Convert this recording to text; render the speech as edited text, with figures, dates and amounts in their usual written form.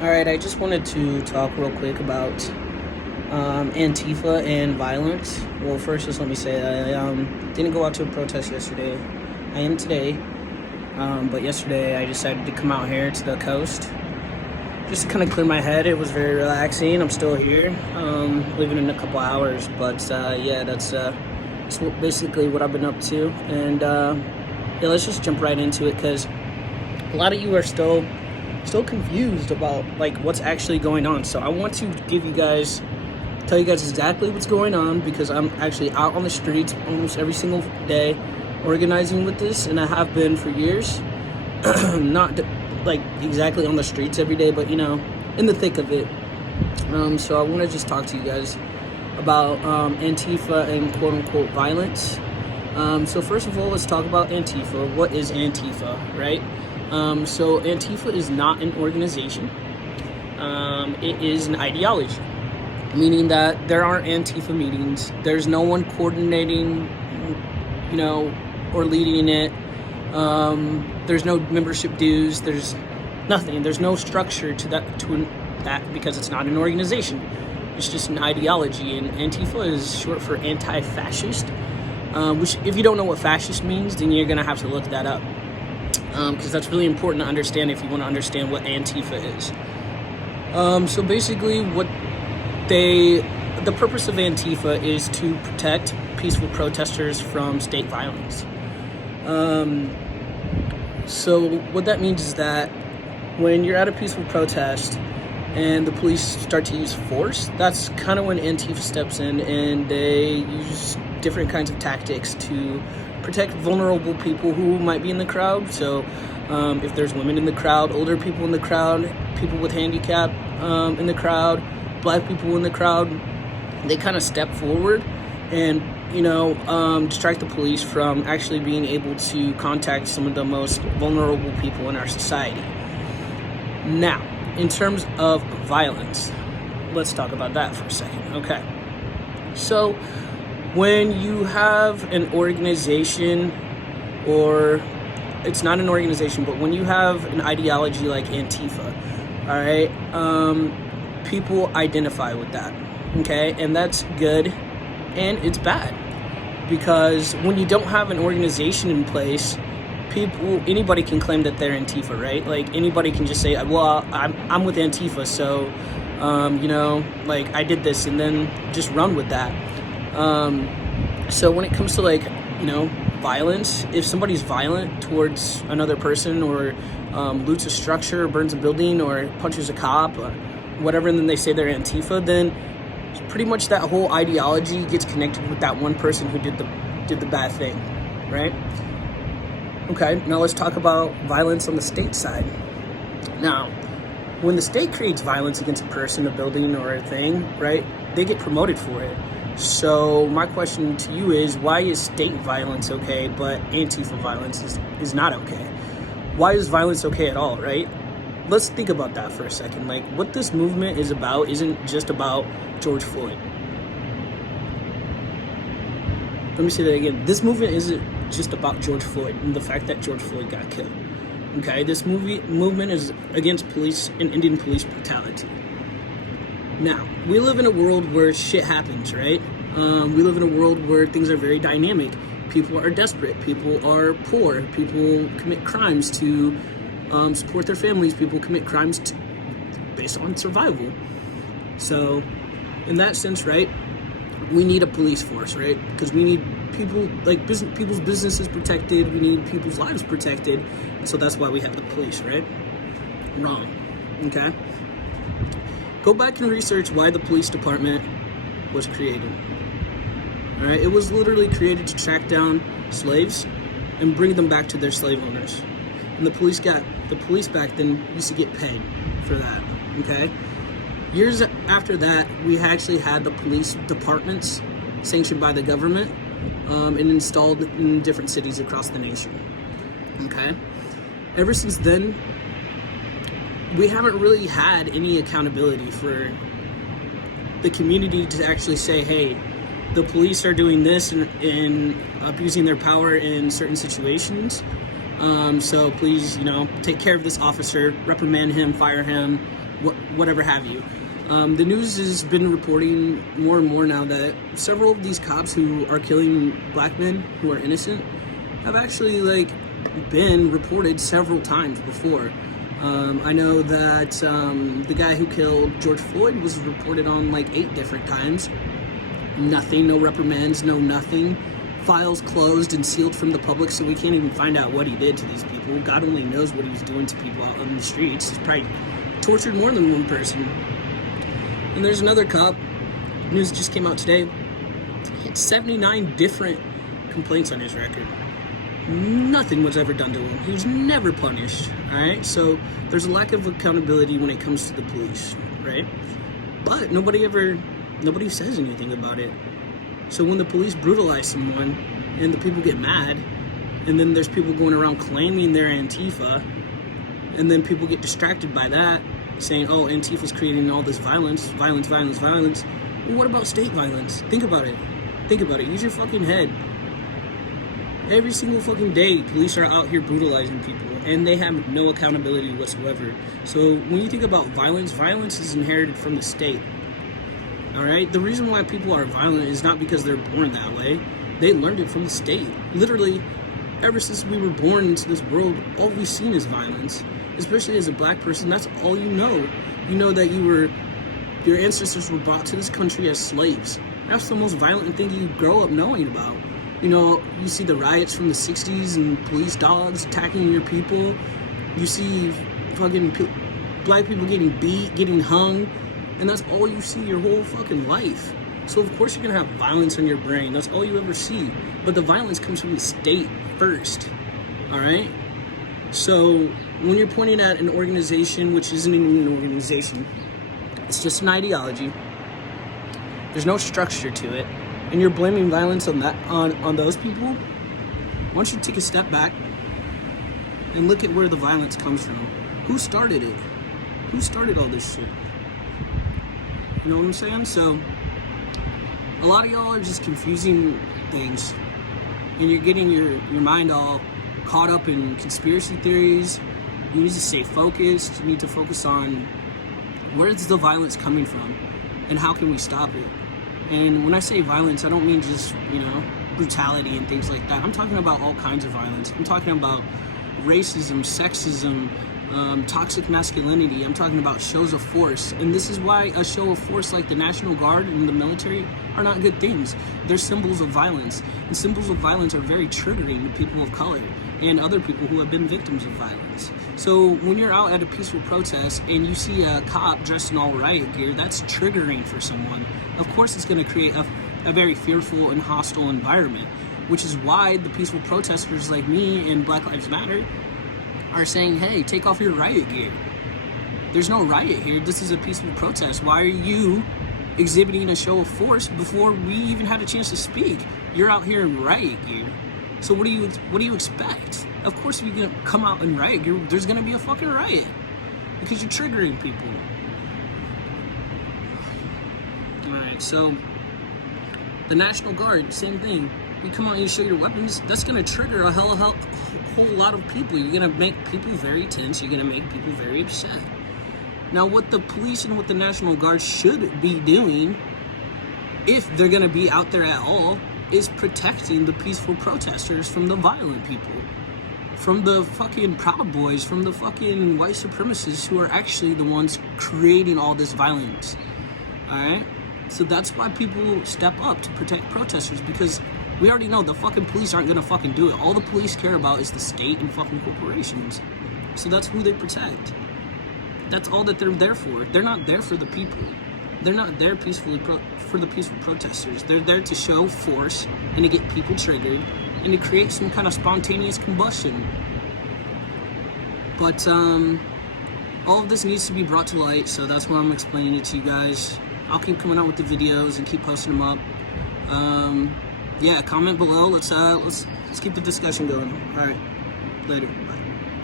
All right, I just wanted to talk real quick about Antifa and violence. Well, first, just let me say I didn't go out to a protest yesterday. I am today, but yesterday I decided to come out here to the coast just to kind of clear my head. It was very relaxing. I'm still here, leaving in a couple hours, but yeah, that's basically what I've been up to. And yeah, let's just jump right into it because a lot of you are still confused about like what's actually going on. So I want to tell you guys exactly what's going on because I'm actually out on the streets almost every single day organizing with this, and I have been for years. Not like exactly on the streets every day, but in the thick of it. So I want to just talk to you guys about Antifa and quote unquote violence. So first of all, let's talk about Antifa. What is Antifa, right? So Antifa is not an organization. It is an ideology, meaning that there aren't Antifa meetings. There's no one coordinating, or leading it. There's no membership dues. There's nothing. There's no structure to that because it's not an organization. It's just an ideology, and Antifa is short for anti-fascist. Which, if you don't know what fascist means, then you're gonna have to look that up. Because that's really important to understand if you want to understand what Antifa is. So basically, the purpose of Antifa is to protect peaceful protesters from state violence. So what that means is that when you're at a peaceful protest and the police start to use force, that's kind of when Antifa steps in and they use different kinds of tactics to protect vulnerable people who might be in the crowd. So if there's women in the crowd, older people in the crowd, people with handicap in the crowd, black people in the crowd, they kind of step forward and distract the police from actually being able to contact some of the most vulnerable people in our society. Now, in terms of violence, let's talk about that for a second. Okay, so when you have an organization, or it's not an organization, but when you have an ideology like Antifa, all right, people identify with that, okay? And that's good and it's bad, because when you don't have an organization in place, anybody can claim that they're Antifa, right? Like anybody can just say, well, I'm with Antifa, so like I did this, and then just run with that. So when it comes to violence, if somebody's violent towards another person, or loots a structure, or burns a building, or punches a cop, or whatever, and then they say they're Antifa, then pretty much that whole ideology gets connected with that one person who did the bad thing, right? Okay, now let's talk about violence on the state side. Now, when the state creates violence against a person, a building, or a thing, right, they get promoted for it. So my question to you is, why is state violence okay, but Antifa violence is not okay? Why is violence okay at all, right? Let's think about that for a second. Like, what this movement is about isn't just about George Floyd. Let me say that again. This movement isn't just about George Floyd and the fact that George Floyd got killed. Okay, this movement is against police and Indian police brutality. Now, we live in a world where shit happens, right? We live in a world where things are very dynamic. People are desperate. People are poor. People commit crimes to support their families. People commit crimes based on survival. So, in that sense, right, we need a police force, right? Because we need people's businesses protected. We need people's lives protected. So that's why we have the police, right? Wrong. Okay? Go back and research why the police department was created. All right? It was literally created to track down slaves and bring them back to their slave owners. And the police back then used to get paid for that. Okay? Years after that, we actually had the police departments sanctioned by the government and installed in different cities across the nation. Okay? Ever since then, we haven't really had any accountability for the community to actually say, hey, the police are doing this and abusing their power in certain situations. So please, take care of this officer, reprimand him, fire him, whatever have you. The news has been reporting more and more now that several of these cops who are killing black men who are innocent have actually like been reported several times before. I know that the guy who killed George Floyd was reported on like 8 different times. Nothing, no reprimands, no nothing. Files closed and sealed from the public, so we can't even find out what he did to these people. God only knows what he was doing to people out on the streets. He's probably tortured more than one person. And there's another cop, news just came out today, he had 79 different complaints on his record. Nothing was ever done to him. He was never punished, all right? So there's a lack of accountability when it comes to the police, right? But nobody says anything about it. So when the police brutalize someone and the people get mad, and then there's people going around claiming they're Antifa, and then people get distracted by that, saying, oh, Antifa's creating all this violence. Well, what about state violence? Think about it. Use your fucking head. Every single fucking day, police are out here brutalizing people, and they have no accountability whatsoever. So when you think about violence, violence is inherited from the state. All right? The reason why people are violent is not because they're born that way. They learned it from the state. Literally, ever since we were born into this world, all we've seen is violence. Especially as a black person, that's all you know. You know that your ancestors were brought to this country as slaves. That's the most violent thing you grow up knowing about. You know, you see the riots from the 60s and police dogs attacking your people. You see fucking black people getting beat, getting hung, and that's all you see your whole fucking life. So of course you're gonna have violence in your brain. That's all you ever see. But the violence comes from the state first, all right? So when you're pointing at an organization which isn't even an organization, it's just an ideology. There's no structure to it, and you're blaming violence on that on those people. Why don't you take a step back and look at where the violence comes from? Who started it? Who started all this shit? You know what I'm saying? So a lot of y'all are just confusing things, and you're getting your mind all caught up in conspiracy theories. You need to stay focused. You need to focus on where's the violence coming from and how can we stop it. And when I say violence, I don't mean just, brutality and things like that. I'm talking about all kinds of violence. I'm talking about racism, sexism, toxic masculinity. I'm talking about shows of force. And this is why a show of force like the National Guard and the military are not good things. They're symbols of violence. And symbols of violence are very triggering to people of color and other people who have been victims of violence. So when you're out at a peaceful protest and you see a cop dressed in all riot gear, that's triggering for someone. Of course it's going to create a very fearful and hostile environment, which is why the peaceful protesters like me and Black Lives Matter are saying, hey, take off your riot gear. There's no riot here. This is a peaceful protest. Why are you exhibiting a show of force before we even had a chance to speak? You're out here in riot gear. So what do you expect? Of course, if you're gonna come out in riot gear, there's gonna be a fucking riot because you're triggering people. All right, so the National Guard, same thing. You come out and you show your weapons, that's gonna trigger a whole lot of people. You're gonna make people very tense. You're gonna make people very upset. Now, what the police and what the National Guard should be doing, if they're gonna be out there at all, is protecting the peaceful protesters from the violent people, from the fucking Proud Boys, from the fucking white supremacists who are actually the ones creating all this violence. All right? So that's why people step up to protect protesters, because we already know the fucking police aren't gonna fucking do it. All the police care about is the state and fucking corporations. So that's who they protect. That's all that they're there for. They're not there for the people. They're not there for the peaceful protesters. They're there to show force and to get people triggered and to create some kind of spontaneous combustion. But all of this needs to be brought to light, so that's why I'm explaining it to you guys. I'll keep coming out with the videos and keep posting them up. Yeah, comment below. Let's keep the discussion going. All right, later. Bye.